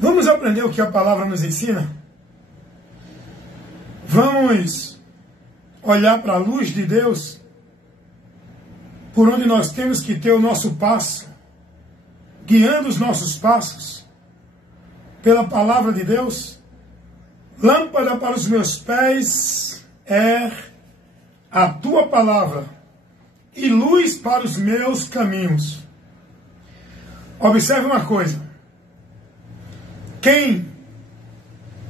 Vamos aprender o que a palavra nos ensina? Vamos olhar para a luz de Deus, por onde nós temos que ter o nosso passo, guiando os nossos passos pela palavra de Deus. Lâmpada para os meus pés é a tua palavra e luz para os meus caminhos. Observe uma coisa. Quem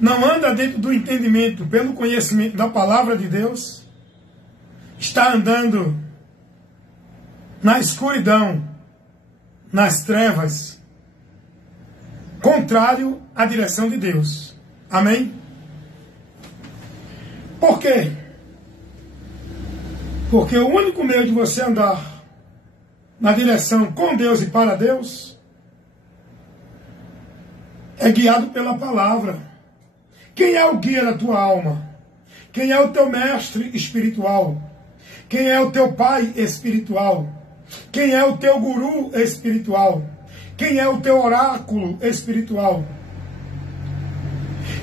não anda dentro do entendimento, pelo conhecimento da palavra de Deus, está andando na escuridão, nas trevas, contrário à direção de Deus. Amém? Por quê? Porque o único meio de você andar na direção com Deus e para Deus é guiado pela palavra. Quem é o guia da tua alma? Quem é o teu mestre espiritual? Quem é o teu pai espiritual? Quem é o teu guru espiritual? Quem é o teu oráculo espiritual?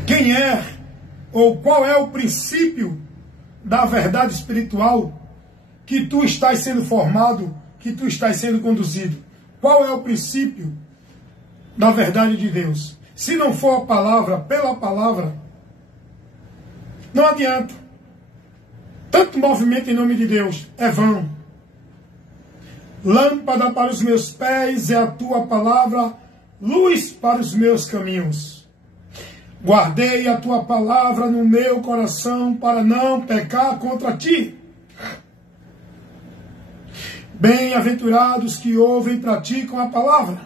Quem é ou qual é o princípio da verdade espiritual que tu estás sendo formado, que tu estás sendo conduzido? Qual é o princípio da verdade de Deus? Se não for a palavra, pela palavra, não adianta. Tanto movimento em nome de Deus é vão. Lâmpada para os meus pés é a tua palavra, luz para os meus caminhos. Guardei a tua palavra no meu coração para não pecar contra ti. Bem-aventurados que ouvem e praticam a palavra.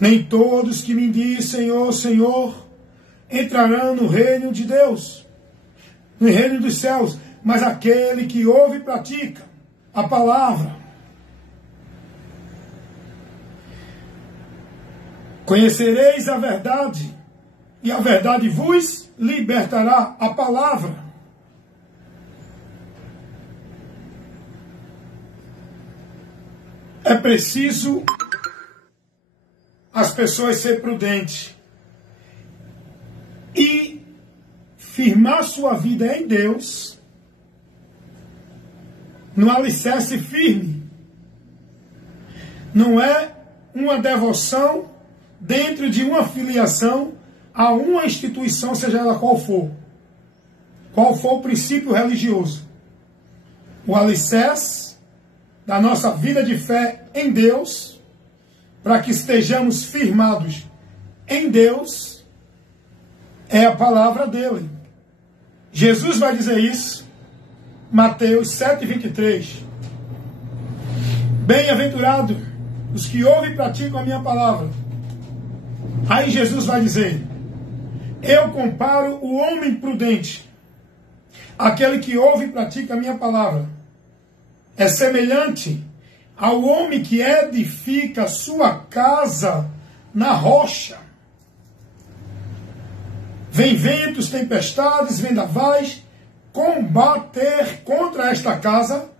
Nem todos que me dizem Senhor, Senhor, entrarão no reino de Deus, no reino dos céus, mas aquele que ouve e pratica a palavra. Conhecereis a verdade, e a verdade vos libertará. A palavra. É preciso as pessoas ser prudentes e firmar sua vida em Deus no alicerce firme. Não é uma devoção dentro de uma filiação a uma instituição, seja ela qual for o princípio religioso. O alicerce da nossa vida de fé em Deus, para que estejamos firmados em Deus, é a palavra dele. Jesus vai dizer isso, Mateus 7,23. Bem-aventurado os que ouvem e praticam a minha palavra. Aí Jesus vai dizer: eu comparo o homem prudente, aquele que ouve e pratica a minha palavra, é semelhante ao homem que edifica sua casa na rocha. Vem ventos, tempestades, vendavais, combater contra esta casa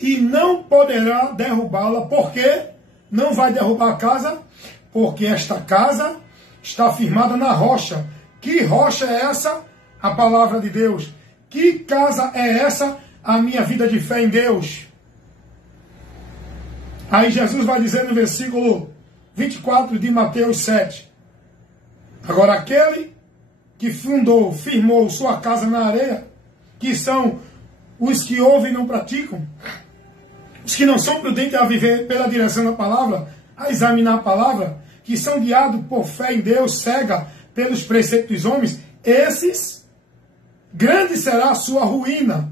e não poderá derrubá-la. Por quê? Não vai derrubar a casa? Porque esta casa está firmada na rocha. Que rocha é essa? A palavra de Deus. Que casa é essa? A minha vida de fé em Deus. Aí Jesus vai dizer no versículo 24 de Mateus 7. Agora aquele que firmou sua casa na areia, que são os que ouvem e não praticam, os que não são prudentes a viver pela direção da palavra, a examinar a palavra, que são guiados por fé em Deus, cega pelos preceitos dos homens, esses, grande será a sua ruína.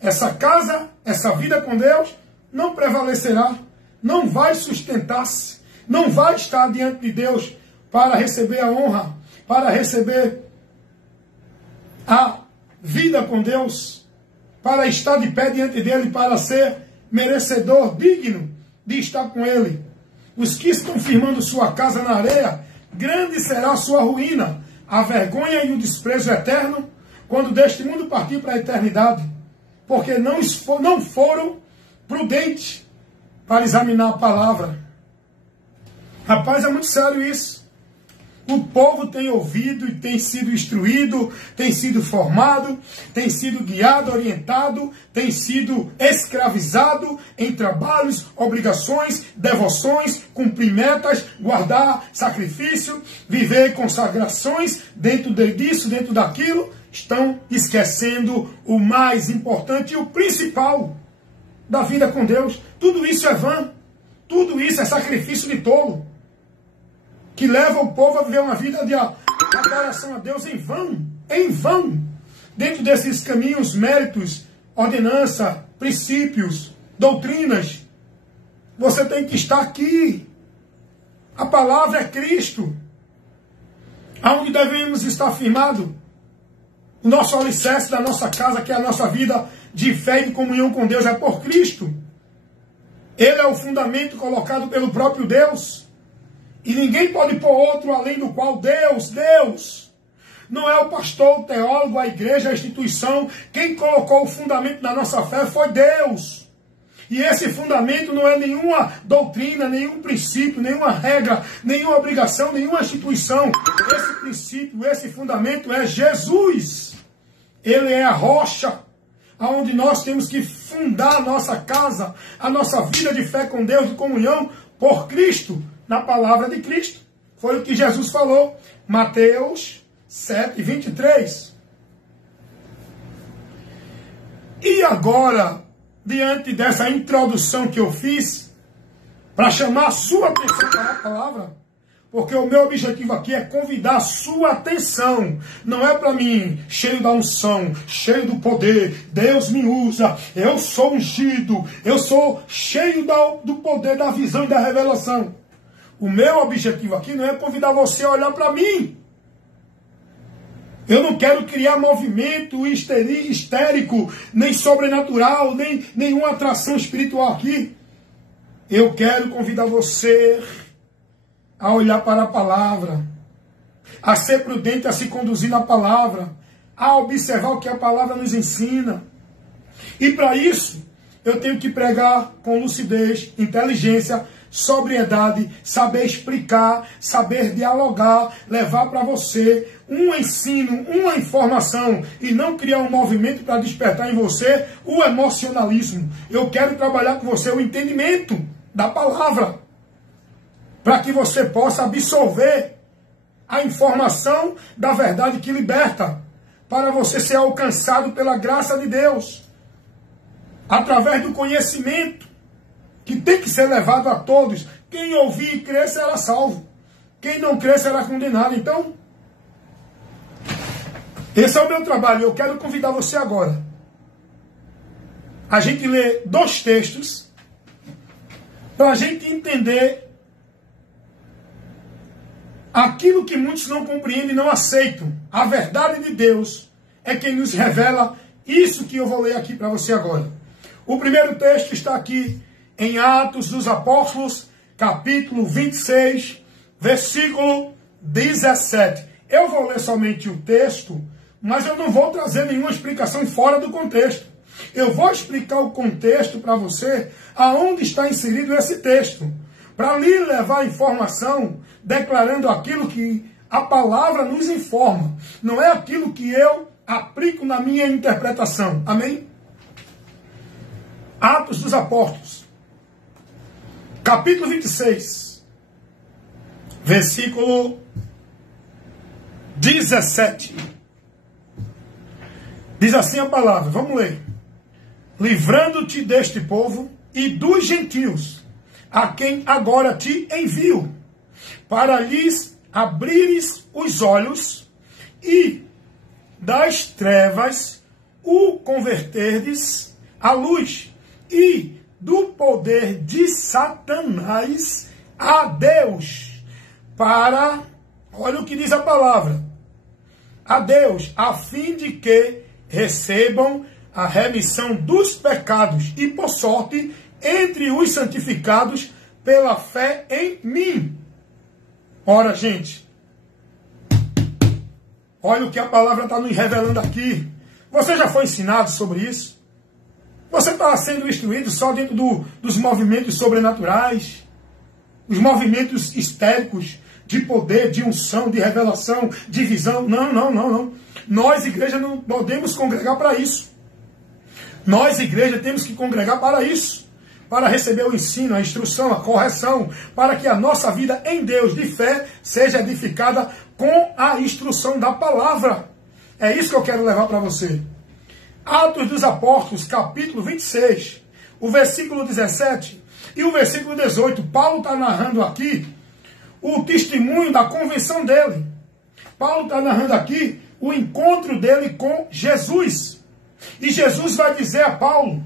Essa casa, essa vida com Deus, não prevalecerá, não vai sustentar-se, não vai estar diante de Deus para receber a honra, para receber a vida com Deus, para estar de pé diante dele, para ser merecedor, digno de estar com ele. Os que estão firmando sua casa na areia, grande será a sua ruína, a vergonha e o desprezo eterno, quando deste mundo partir para a eternidade, porque não foram prudentes para examinar a palavra. Rapaz, é muito sério isso. O povo tem ouvido e tem sido instruído, tem sido formado, tem sido guiado, orientado, tem sido escravizado em trabalhos, obrigações, devoções, cumprir metas, guardar sacrifício, viver consagrações dentro disso, dentro daquilo. Estão esquecendo o mais importante e o principal da vida com Deus. Tudo isso é vã. Tudo isso é sacrifício de tolo, que leva o povo a viver uma vida de adoração a Deus em vão, dentro desses caminhos, méritos, ordenança, princípios, doutrinas. Você tem que estar aqui. A palavra é Cristo. Aonde devemos estar firmados? O nosso alicerce da nossa casa, que é a nossa vida de fé e de comunhão com Deus, é por Cristo. Ele é o fundamento colocado pelo próprio Deus. E ninguém pode pôr outro além do qual Deus. Não é o pastor, o teólogo, a igreja, a instituição. Quem colocou o fundamento da nossa fé foi Deus. E esse fundamento não é nenhuma doutrina, nenhum princípio, nenhuma regra, nenhuma obrigação, nenhuma instituição. Esse princípio, esse fundamento é Jesus. Ele é a rocha aonde nós temos que fundar a nossa casa, a nossa vida de fé com Deus, de comunhão por Cristo, na palavra de Cristo. Foi o que Jesus falou, Mateus 7, 23. E agora, diante dessa introdução que eu fiz, para chamar a sua atenção para a palavra, porque o meu objetivo aqui é convidar a sua atenção. Não é para mim, cheio da unção, cheio do poder. Deus me usa, eu sou ungido, eu sou cheio do poder, da visão e da revelação. O meu objetivo aqui não é convidar você a olhar para mim. Eu não quero criar movimento histérico, nem sobrenatural, nem nenhuma atração espiritual aqui. Eu quero convidar você a olhar para a palavra, a ser prudente, a se conduzir na palavra, a observar o que a palavra nos ensina. E para isso, eu tenho que pregar com lucidez, inteligência, sobriedade, saber explicar, saber dialogar, levar para você um ensino, uma informação, e não criar um movimento para despertar em você o emocionalismo. Eu quero trabalhar com você o entendimento da palavra, para que você possa absorver a informação da verdade que liberta, para você ser alcançado pela graça de Deus, através do conhecimento, que tem que ser levado a todos. Quem ouvir e crer será salvo, quem não crer será condenado. Então, esse é o meu trabalho. Eu quero convidar você agora a gente ler 2 textos, para a gente entender aquilo que muitos não compreendem e não aceitam. A verdade de Deus é quem nos revela isso que eu vou ler aqui para você agora. O primeiro texto está aqui em Atos dos Apóstolos, capítulo 26, versículo 17. Eu vou ler somente o texto, mas eu não vou trazer nenhuma explicação fora do contexto. Eu vou explicar o contexto para você, aonde está inserido esse texto, para lhe levar a informação, declarando aquilo que a palavra nos informa. Não é aquilo que eu aplico na minha interpretação. Amém? Atos dos Apóstolos, capítulo 26, versículo 17. Diz assim a palavra, vamos ler. Livrando-te deste povo e dos gentios, a quem agora te envio, para lhes abrires os olhos e das trevas o converterdes à luz, e do poder de Satanás a Deus, para, olha o que diz a palavra, a Deus, a fim de que recebam a remissão dos pecados e, por sorte, entre os santificados pela fé em mim. Ora, gente, olha o que a palavra está nos revelando aqui. Você já foi ensinado sobre isso? Você está sendo instruído só dentro dos movimentos sobrenaturais, os movimentos histéricos de poder, de unção, de revelação, de visão. Não, não, não, não. Nós, igreja, não podemos congregar para isso. Nós, igreja, temos que congregar para isso. Para receber o ensino, a instrução, a correção, para que a nossa vida em Deus, de fé, seja edificada com a instrução da palavra. É isso que eu quero levar para você. Atos dos Apóstolos, capítulo 26, o versículo 17 e o versículo 18. Paulo está narrando aqui o testemunho da convenção dele. Paulo está narrando aqui o encontro dele com Jesus. E Jesus vai dizer a Paulo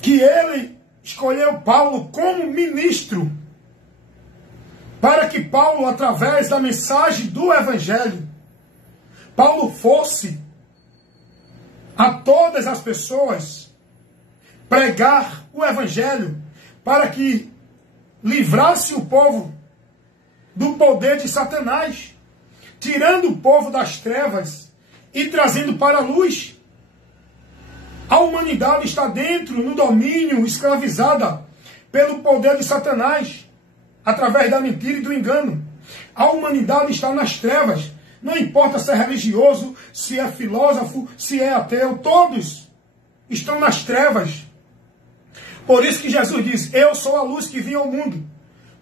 que ele escolheu Paulo como ministro, para que Paulo, através da mensagem do Evangelho, Paulo fosse a todas as pessoas pregar o Evangelho, para que livrasse o povo do poder de Satanás, tirando o povo das trevas e trazendo para a luz. A humanidade está dentro, no domínio, escravizada pelo poder de Satanás, através da mentira e do engano. A humanidade está nas trevas. Não importa se é religioso, se é filósofo, se é ateu, todos estão nas trevas. Por isso que Jesus diz: eu sou a luz que vim ao mundo,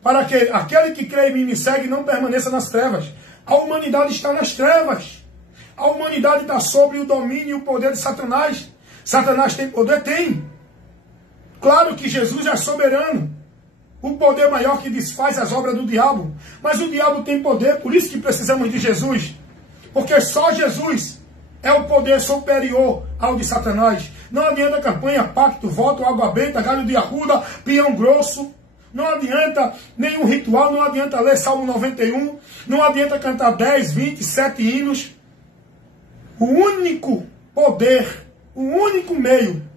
para que aquele que crê em mim e me segue não permaneça nas trevas. A humanidade está nas trevas. A humanidade está sob o domínio e o poder de Satanás. Satanás tem poder? Tem. Claro que Jesus é soberano. O poder maior que desfaz as obras do diabo. Mas o diabo tem poder, por isso que precisamos de Jesus. Porque só Jesus é o poder superior ao de Satanás. Não adianta campanha, pacto, voto, água benta, galho de arruda, pinhão grosso. Não adianta nenhum ritual, não adianta ler Salmo 91, não adianta cantar 10, 20, 7 hinos. O único poder, o único meio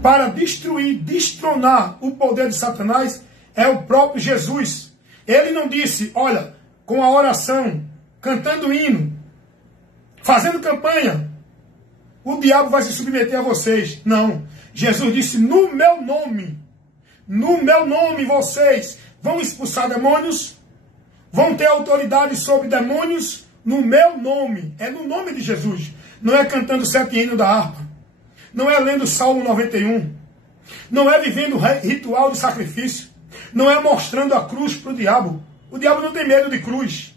para destruir, destronar o poder de Satanás é o próprio Jesus. Ele não disse: olha, com a oração, cantando hino, fazendo campanha, o diabo vai se submeter a vocês. Não. Jesus disse: no meu nome vocês vão expulsar demônios, vão ter autoridade sobre demônios, no meu nome. É no nome de Jesus. Não é cantando 7 hinos da harpa. Não é lendo Salmo 91. Não é vivendo ritual de sacrifício. Não é mostrando a cruz para o diabo. O diabo não tem medo de cruz.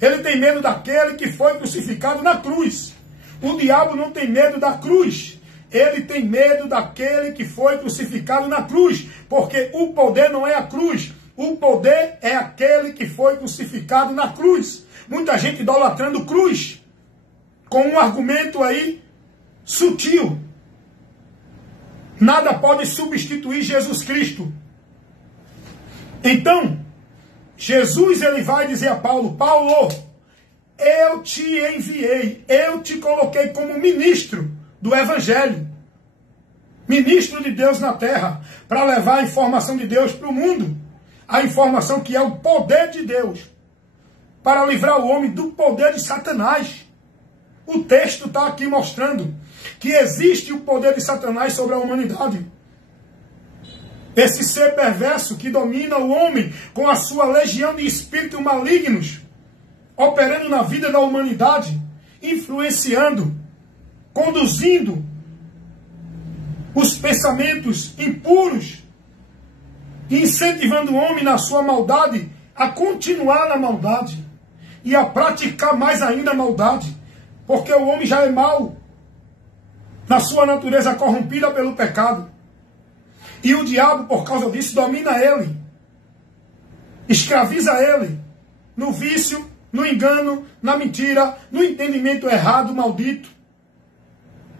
Ele tem medo daquele que foi crucificado na cruz. O diabo não tem medo da cruz. Ele tem medo daquele que foi crucificado na cruz. Porque o poder não é a cruz. O poder é aquele que foi crucificado na cruz. Muita gente idolatrando cruz, com um argumento aí sutil. Nada pode substituir Jesus Cristo. Então, Jesus ele vai dizer a Paulo: Paulo, eu te enviei, eu te coloquei como ministro do Evangelho, ministro de Deus na terra, para levar a informação de Deus para o mundo, a informação que é o poder de Deus, para livrar o homem do poder de Satanás. O texto está aqui mostrando que existe o poder de Satanás sobre a humanidade. Esse ser perverso que domina o homem com a sua legião de espíritos malignos, operando na vida da humanidade, influenciando, conduzindo os pensamentos impuros, incentivando o homem na sua maldade a continuar na maldade e a praticar mais ainda a maldade, porque o homem já é mau na sua natureza corrompida pelo pecado. E o diabo, por causa disso, domina ele, escraviza ele no vício, no engano, na mentira, no entendimento errado, maldito.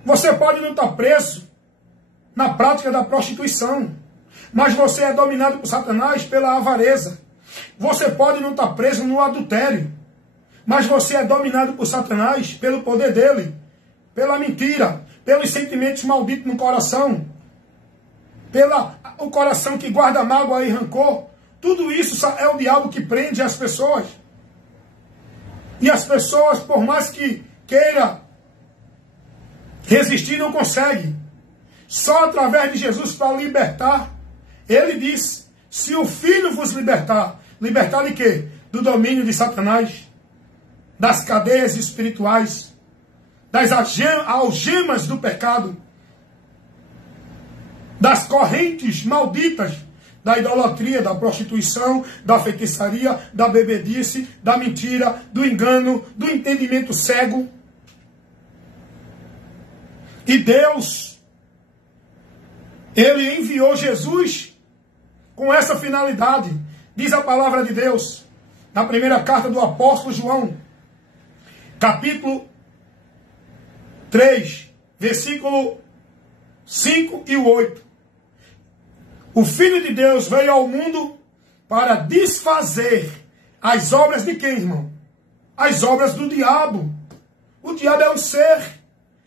Você pode não estar preso na prática da prostituição, mas você é dominado por Satanás pela avareza. Você pode não estar preso no adultério, mas você é dominado por Satanás pelo poder dele, pela mentira, pelos sentimentos malditos no coração, o coração que guarda mágoa e rancor. Tudo isso é o diabo que prende as pessoas. E as pessoas, por mais que queira resistir, não conseguem. só através de Jesus para libertar. Ele diz, se o Filho vos libertar, libertar de quê? Do domínio de Satanás, das cadeias espirituais, das algemas do pecado, das correntes malditas, da idolatria, da prostituição, da feitiçaria, da bebedice, da mentira, do engano, do entendimento cego. E Deus, Ele enviou Jesus com essa finalidade. Diz a palavra de Deus, na primeira carta do apóstolo João, capítulo 3, versículo 5 e 8. O Filho de Deus veio ao mundo para desfazer as obras de quem, irmão? As obras do diabo. O diabo é um ser.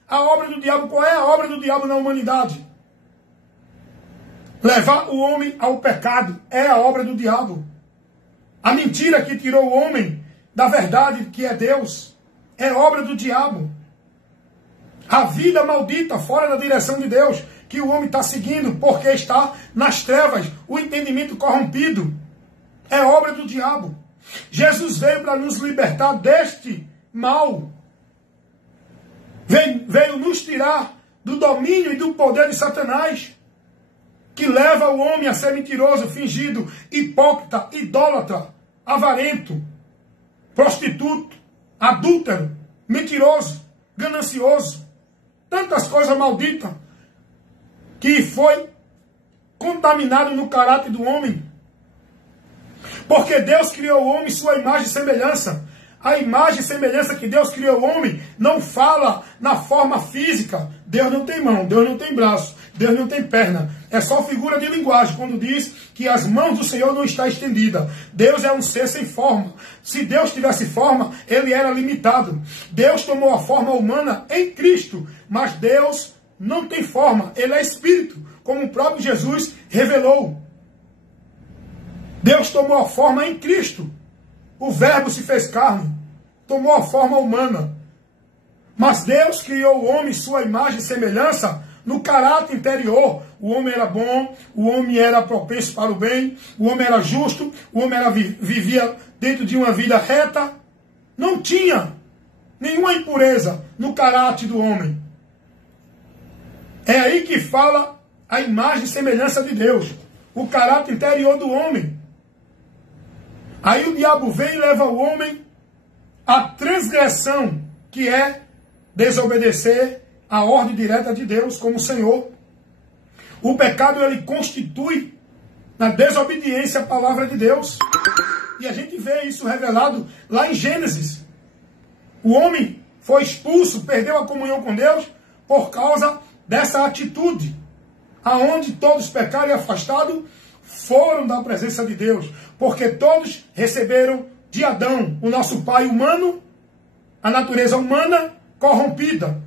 A obra do diabo, qual é a obra do diabo na humanidade? Levar o homem ao pecado é a obra do diabo. A mentira que tirou o homem da verdade que é Deus é obra do diabo. A vida maldita fora da direção de Deus que o homem está seguindo porque está nas trevas, o entendimento corrompido, é obra do diabo. Jesus veio para nos libertar deste mal. Veio nos tirar do domínio e do poder de Satanás, que leva o homem a ser mentiroso, fingido, hipócrita, idólatra, avarento, prostituto, adúltero, mentiroso, ganancioso. Tantas coisas malditas que foi contaminado no caráter do homem. Porque Deus criou o homem sua imagem e semelhança. A imagem e semelhança que Deus criou o homem não fala na forma física. Deus não tem mão, Deus não tem braço, Deus não tem perna. É só figura de linguagem quando diz que as mãos do Senhor não estão estendidas. Deus é um ser sem forma. Se Deus tivesse forma, ele era limitado. Deus tomou a forma humana em Cristo, mas Deus não tem forma, ele é espírito, como o próprio Jesus revelou. Deus tomou a forma em Cristo. O Verbo se fez carne, tomou a forma humana. Mas Deus criou o homem sua imagem e semelhança no caráter interior. O homem era bom, o homem era propenso para o bem, o homem era justo, o homem vivia dentro de uma vida reta. Não tinha nenhuma impureza no caráter do homem. É aí que fala a imagem e semelhança de Deus. O caráter interior do homem. Aí o diabo vem e leva o homem à transgressão, que é desobedecer a ordem direta de Deus como Senhor. O pecado, ele constitui na desobediência à palavra de Deus. E a gente vê isso revelado lá em Gênesis. O homem foi expulso, perdeu a comunhão com Deus por causa dessa atitude, aonde todos pecaram e afastados foram da presença de Deus, porque todos receberam de Adão, o nosso pai humano, a natureza humana corrompida.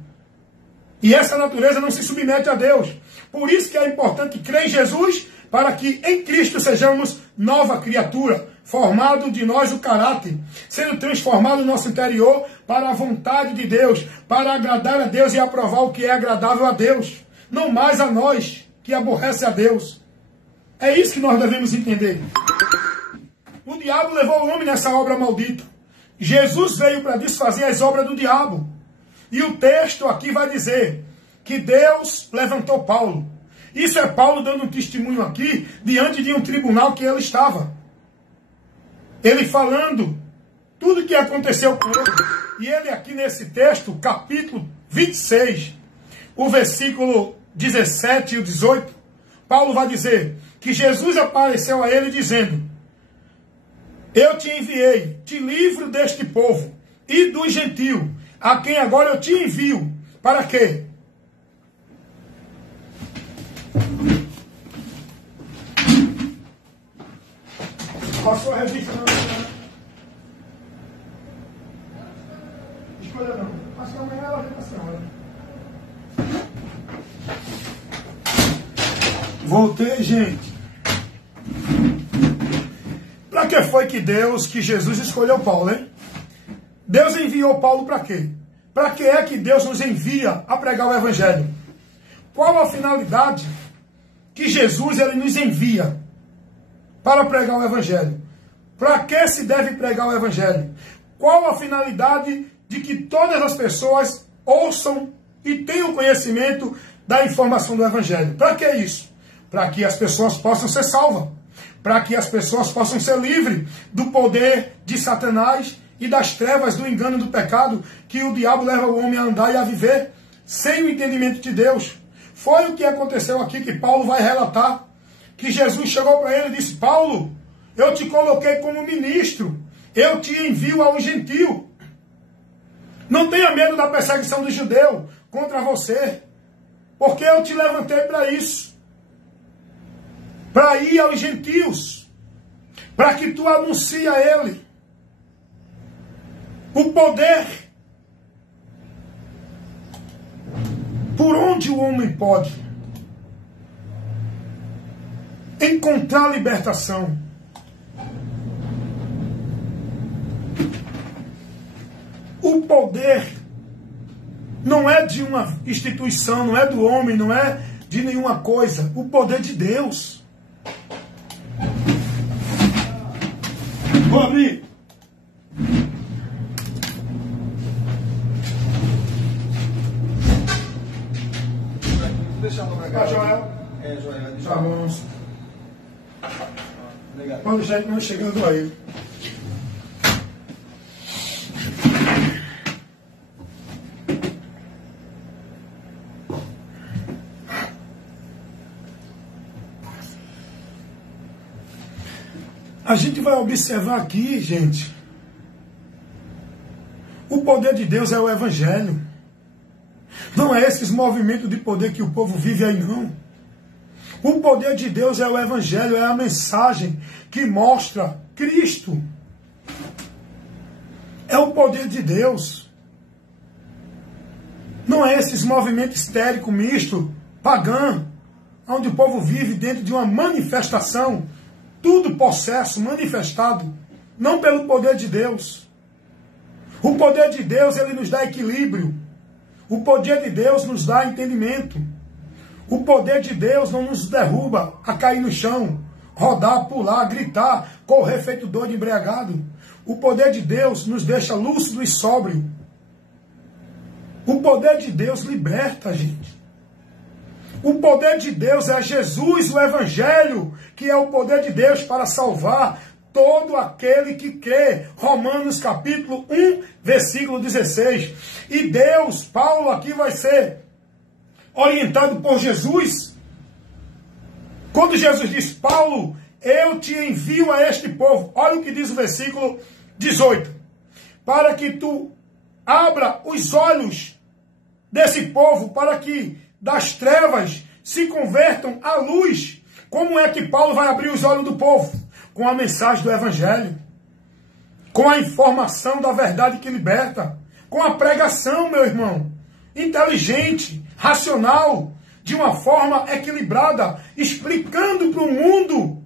E essa natureza não se submete a Deus. Por isso que é importante crer em Jesus, para que em Cristo sejamos nova criatura, formado de nós o caráter, sendo transformado no nosso interior para a vontade de Deus, para agradar a Deus e aprovar o que é agradável a Deus, não mais a nós, que aborrece a Deus. É isso que nós devemos entender. O diabo levou o homem nessa obra maldita. Jesus veio para desfazer as obras do diabo. E o texto aqui vai dizer que Deus levantou Paulo. Isso é Paulo dando um testemunho aqui diante de um tribunal que ele estava. Ele falando tudo o que aconteceu com ele. E ele aqui nesse texto, capítulo 26, o versículo 17 e o 18, Paulo vai dizer que Jesus apareceu a ele dizendo: eu te enviei, te livro deste povo e dos gentios, a quem agora eu te envio. Para quê? Passou a revista não? Escolha não. Acho que amanhã ela vem para a senhora. Voltei, gente. Para que foi que Jesus escolheu Paulo, hein? Deus enviou Paulo para quê? Para que é que Deus nos envia a pregar o Evangelho? qual a finalidade que Jesus ele nos envia para pregar o Evangelho? Para que se deve pregar o Evangelho? Qual a finalidade de que todas as pessoas ouçam e tenham conhecimento da informação do Evangelho? Para que isso? Para que as pessoas possam ser salvas. Para que as pessoas possam ser livres do poder de Satanás e das trevas, do engano, do pecado, que o diabo leva o homem a andar e a viver sem o entendimento de Deus. Foi o que aconteceu aqui, que Paulo vai relatar, que Jesus chegou para ele e disse: Paulo, eu te coloquei como ministro, eu te envio ao gentio. Não tenha medo da perseguição do judeu contra você, porque eu te levantei para isso, para ir aos gentios, para que tu anuncie a ele o poder por onde o homem pode encontrar libertação. O poder não é de uma instituição, não é do homem, não é de nenhuma coisa. O poder de Deus. Vou abrir. Deixa ela pra cá. Joel. Joel. Tá bom. Obrigado. Quando já não chegando aí. A gente vai observar aqui, gente, o poder de Deus é o Evangelho. Não é esses movimentos de poder que o povo vive aí, não. O poder de Deus é o Evangelho, é a mensagem que mostra Cristo. É o poder de Deus. Não é esses movimentos histérico, misto, pagão, onde o povo vive dentro de uma manifestação, tudo possesso, manifestado, não pelo poder de Deus. O poder de Deus, ele nos dá equilíbrio. O poder de Deus nos dá entendimento. O poder de Deus não nos derruba a cair no chão, rodar, pular, gritar, correr feito doido embriagado. O poder de Deus nos deixa lúcido e sóbrio. O poder de Deus liberta a gente. O poder de Deus é Jesus, o Evangelho, que é o poder de Deus para salvar todo aquele que crê. Romanos capítulo 1, versículo 16. E Deus, Paulo aqui vai ser orientado por Jesus. Quando Jesus diz: Paulo, eu te envio a este povo. Olha o que diz o versículo 18. Para que tu abra os olhos desse povo, para que das trevas se convertam à luz. Como é que Paulo vai abrir os olhos do povo? Com a mensagem do Evangelho, com a informação da verdade que liberta, com a pregação, meu irmão, inteligente, racional, de uma forma equilibrada, explicando para o mundo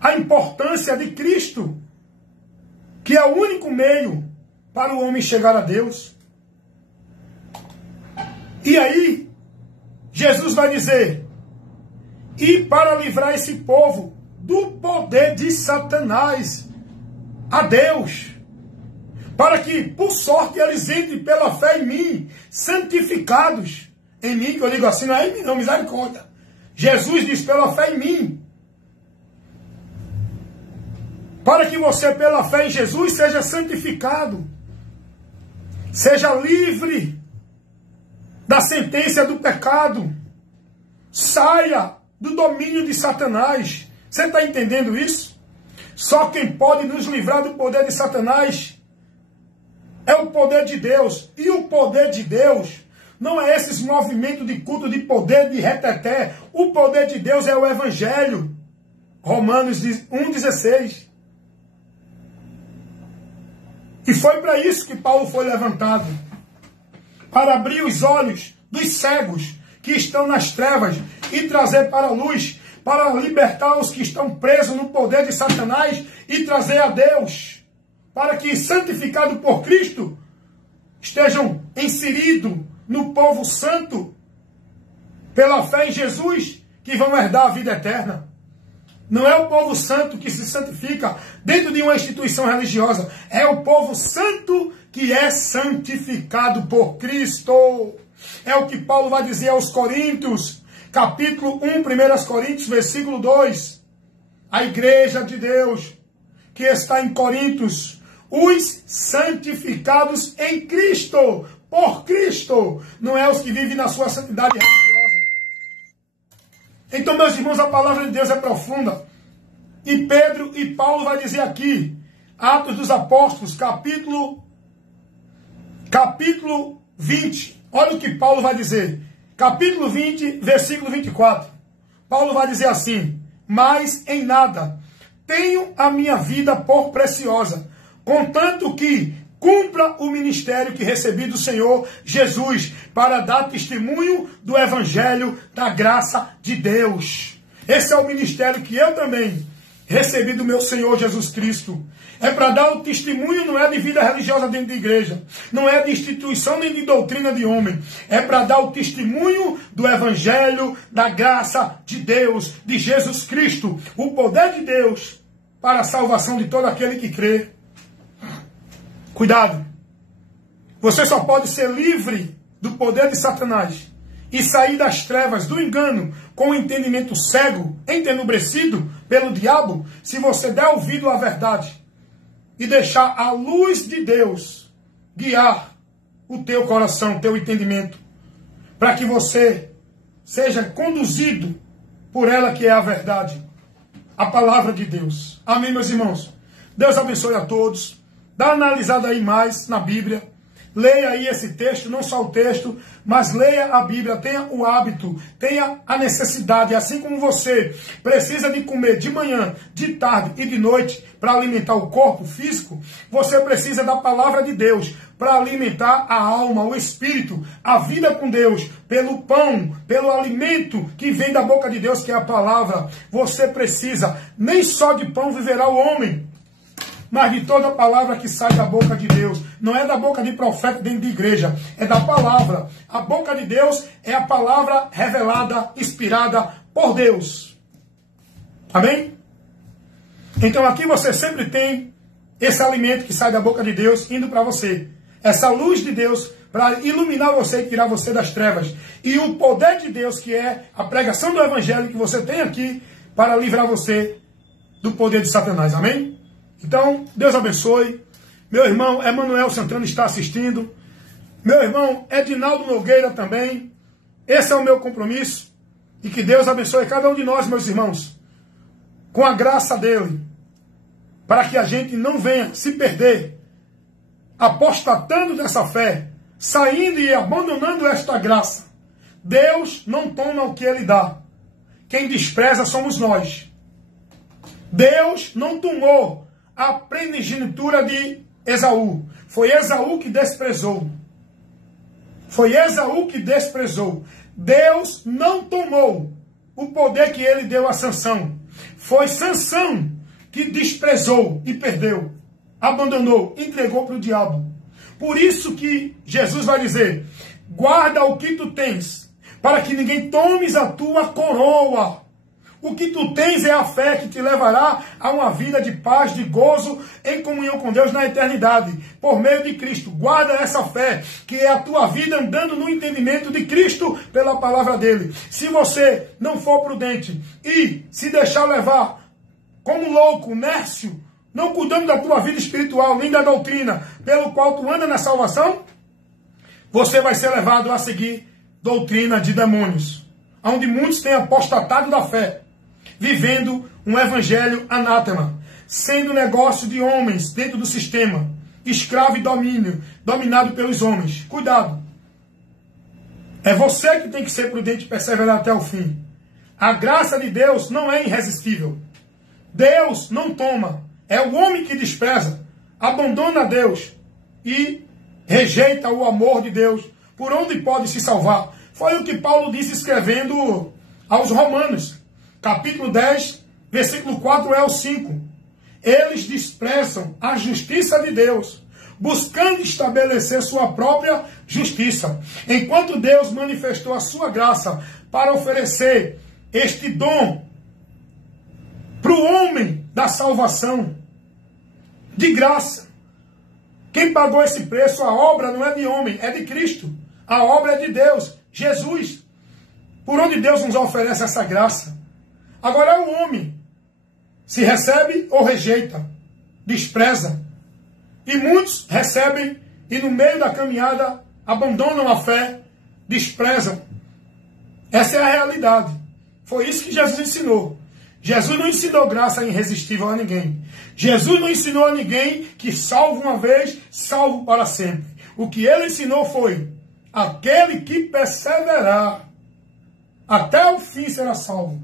a importância de Cristo, que é o único meio para o homem chegar a Deus. E aí, Jesus vai dizer: e para livrar esse povo do poder de Satanás a Deus, para que, por sorte, eles entrem pela fé em mim, santificados em mim, que eu digo assim, não é em mim, não, misericórdia. Jesus diz: pela fé em mim. Para que você, pela fé em Jesus, seja santificado, seja livre da sentença do pecado, saia do domínio de Satanás. Você está entendendo isso? Só quem pode nos livrar do poder de Satanás é o poder de Deus. E o poder de Deus não é esses movimentos de culto de poder, de reteté. O poder de Deus é o Evangelho. Romanos 1,16. E foi para isso que Paulo foi levantado. Para abrir os olhos dos cegos que estão nas trevas e trazer para a luz, para libertar os que estão presos no poder de Satanás e trazer a Deus, para que, santificados por Cristo, estejam inseridos no povo santo, pela fé em Jesus, que vão herdar a vida eterna. Não é o povo santo que se santifica dentro de uma instituição religiosa. É o povo santo que é santificado por Cristo. É o que Paulo vai dizer aos Coríntios, capítulo 1, 1 Coríntios, versículo 2. A igreja de Deus que está em Coríntios, os santificados em Cristo, por Cristo. Não é os que vivem na sua santidade religiosa. Então, meus irmãos, a palavra de Deus é profunda. E Pedro e Paulo vai dizer aqui, Atos dos Apóstolos, capítulo 20. Olha o que Paulo vai dizer. Capítulo 20, versículo 24. Paulo vai dizer assim: mas em nada tenho a minha vida por preciosa, contanto que cumpra o ministério que recebi do Senhor Jesus, para dar testemunho do Evangelho da graça de Deus. Esse é o ministério que eu também recebi do meu Senhor Jesus Cristo. É para dar o testemunho, não é de vida religiosa dentro da igreja, não é de instituição nem de doutrina de homem. É para dar o testemunho do Evangelho da graça de Deus, de Jesus Cristo, o poder de Deus para a salvação de todo aquele que crê. Cuidado, você só pode ser livre do poder de Satanás e sair das trevas, do engano, com o entendimento cego, entenebrecido pelo diabo, se você der ouvido à verdade e deixar a luz de Deus guiar o teu coração, o teu entendimento, para que você seja conduzido por ela que é a verdade, a palavra de Deus. Amém, meus irmãos? Deus abençoe a todos. Dá uma analisada aí mais na Bíblia. Leia aí esse texto, não só o texto, mas leia a Bíblia, tenha o hábito, tenha a necessidade, assim como você precisa de comer de manhã, de tarde e de noite para alimentar o corpo físico, você precisa da palavra de Deus para alimentar a alma, o espírito, a vida com Deus, pelo pão, pelo alimento que vem da boca de Deus, que é a palavra. Você precisa, nem só de pão viverá o homem, mas de toda a palavra que sai da boca de Deus. Não é da boca de profeta dentro de igreja, é da palavra. A boca de Deus é a palavra revelada, inspirada por Deus. Amém? Então aqui você sempre tem esse alimento que sai da boca de Deus indo para você. Essa luz de Deus para iluminar você e tirar você das trevas. E o poder de Deus, que é a pregação do Evangelho que você tem aqui, para livrar você do poder de Satanás. Amém? Então, Deus abençoe. Meu irmão Emanuel Santana está assistindo. Meu irmão Edinaldo Nogueira também. Esse é o meu compromisso. E que Deus abençoe cada um de nós, meus irmãos, com a graça dele, para que a gente não venha se perder, apostatando dessa fé, saindo e abandonando esta graça. Deus não toma o que ele dá. Quem despreza somos nós. Deus não tomou a primogenitura de Esaú. Foi Esaú que desprezou. Foi Esaú que desprezou. Deus não tomou o poder que ele deu a Sansão. Foi Sansão que desprezou e perdeu. Abandonou, entregou para o diabo. Por isso que Jesus vai dizer: guarda o que tu tens, para que ninguém tomes a tua coroa. O que tu tens é a fé que te levará a uma vida de paz, de gozo, em comunhão com Deus na eternidade, por meio de Cristo. Guarda essa fé, que é a tua vida andando no entendimento de Cristo pela palavra dele. Se você não for prudente e se deixar levar como louco, nércio, não cuidando da tua vida espiritual, nem da doutrina pelo qual tu anda na salvação, você vai ser levado a seguir doutrina de demônios, onde muitos têm apostatado da fé, vivendo um evangelho anátema, sendo negócio de homens dentro do sistema, escravo e domínio, dominado pelos homens. Cuidado! É você que tem que ser prudente e perseverar até o fim. A graça de Deus não é irresistível. Deus não toma. É o homem que despreza, abandona Deus e rejeita o amor de Deus, por onde pode se salvar. Foi o que Paulo disse escrevendo aos Romanos, capítulo 10, versículo 4 ao 5. Eles desprezam a justiça de Deus, buscando estabelecer sua própria justiça. Enquanto Deus manifestou a sua graça para oferecer este dom para o homem da salvação, de graça. Quem pagou esse preço, a obra não é de homem, é de Cristo. A obra é de Deus, Jesus. Por onde Deus nos oferece essa graça. Agora é o homem. Se recebe ou rejeita, despreza. E muitos recebem e no meio da caminhada abandonam a fé, desprezam. Essa é a realidade. Foi isso que Jesus ensinou. Jesus não ensinou graça irresistível a ninguém. Jesus não ensinou a ninguém que salvo uma vez, salvo para sempre. O que ele ensinou foi: aquele que perseverar até o fim será salvo.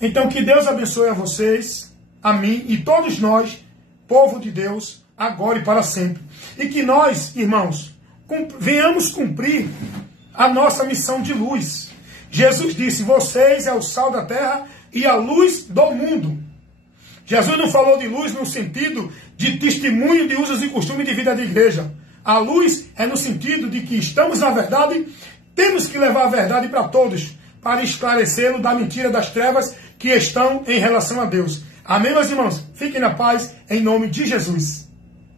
Então que Deus abençoe a vocês, a mim e todos nós, povo de Deus, agora e para sempre. E que nós, irmãos, venhamos cumprir a nossa missão de luz. Jesus disse: vocês é o sal da terra e a luz do mundo. Jesus não falou de luz no sentido de testemunho de usos e costumes de vida de igreja. A luz é no sentido de que estamos na verdade, temos que levar a verdade para todos, para esclarecê-lo da mentira das trevas que estão em relação a Deus. Amém, meus irmãos? Fiquem na paz, em nome de Jesus.